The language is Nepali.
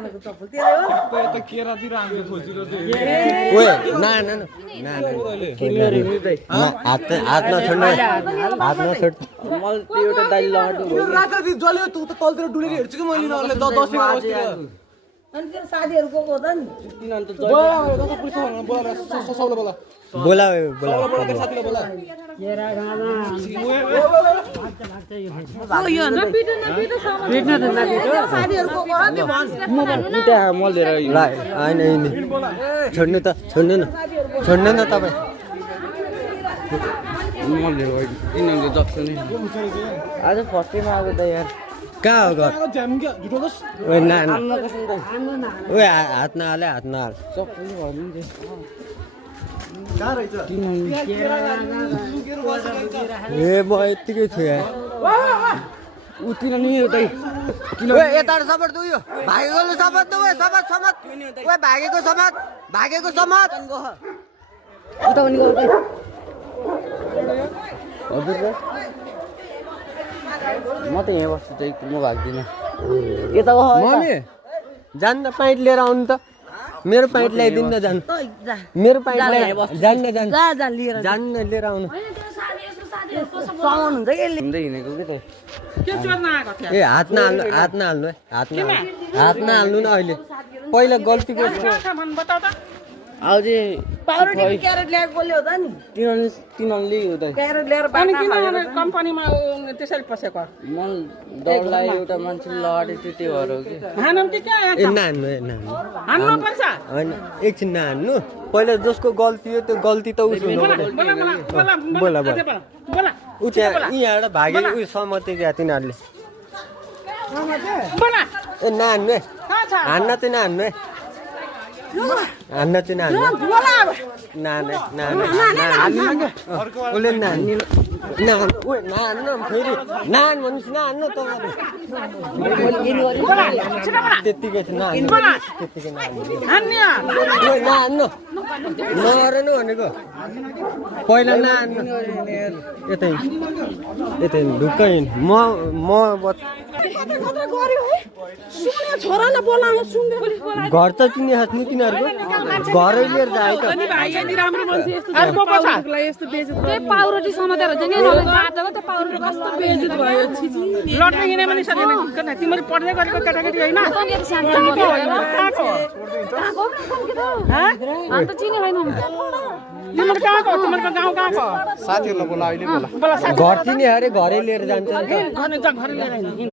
जानको चप्पल तेरो हो त केरातिर हामीले खोजिलो त्यो ओए ना ना ना ना हात नछोड्नु हात नछोड मल त्यो एउटा दाइले लगाउनु त्यो रातराती जल्यो तँ त तलतिर डुलेर हेर्छु कि मैले नले 10 11 बजेतिर अनि तेरो साथीहरु को हो त नि किन अन्त बोला त पुलिस भन्नु बोला सबले बोला बोला बोला बोला के साथीले बोला केरा गाना यो नपिटो नपिटो भेट्न त नदिएको साथीहरु को हो त्यो भन्छ उता मल लिएर ल हैन हैन छोड्नु त छोड्नु न तपाई मल लिएर गयो किन अन्त जस्तो नि आज फर्स्ट टाइम आएको त यार कहाँ हो घर जाम के झुटो दस ओए ना ना आम्न कसम त ओए हात नहाले हात नहाल चप्पल भर्नु नि कहाँ रहेछ ए म यतिकै छु यार उतिर नि एउटै ओए यताबाट सपोर्ट दुयो भागेको सपोर्ट दु ओए सपोर्ट समात ओए भागेको समात उता पनि गयो हजुर र म त यहाँ बस्छु चाहिँ म भाग्दिनँ यता गयो मम्मी जान न पाइट लिएर आउनु त मेरो पाइट ल्याइदिनु न जान मेरो पाइट जान न जान जा जा लिएर जान न लिएर आउनु सामान हुन्छ के हिँड्दै हिँडेको के त के चोर्न आएको थियो ए हात नहाल्नु है हात नहाल्नु न अहिले पहिला गल्ती गर्छु भन् बताउ त आज पाउरोटी क्यारेट ल्याएको बोल्यो हो त नि तिनीहरूले उता क्यारेट ल्याएर अनि बाटो किन कम्पनीमा त्यसरी पसेको मन डरलाई एउटा मान्छेले लगाएको थियो त्यो भएर हो कि हानम कि के ए नहान्नु हान्नु पर्छ होइन एकछिन नहान्नु पहिला जसको गल्ती हो त्यो गल्ती त उस हुनु पर्यो बोला बोला ऊ त्यहाँ यहाँबाट भागे उयो समाते क्या तिनीहरूले बोला ए नहान्नु है कहाँ छ हान्न चाहिँ नहान्नु है हान्न चाहिँ नहान्नु बोला अब नाने उसले नान्नु ओए नहान्नु फेरि नान भनेपछि नहान्नु तपाईँले त्यत्तिकै थियो नहान्नु त्यत्तिकै नहान्नु हान्ने ओए नहान्नु नगरेनु भनेको पहिला नहान्नु यतै ढुक्कै म छोरालाई बोलाउनु सुन्दै घर त चिने हाच्नु तिनीहरूको घरै लिएर जाए त पाउरोटी समातेर चाहिँ बाटोको त्यो पाउरोटी कस्तो बेइज्जत भयो लट्न हिँडे पनि सकेन तिमीले पढ्दै गरेको केटाकेटी होइन अन्त चिने होइन तिम्रो कहाँको तिम्रो गाउँ कहाँको साथीहरुलाई बोला अहिले बोला घर चिने अरे घरै लिएर जान्छ घर लिएर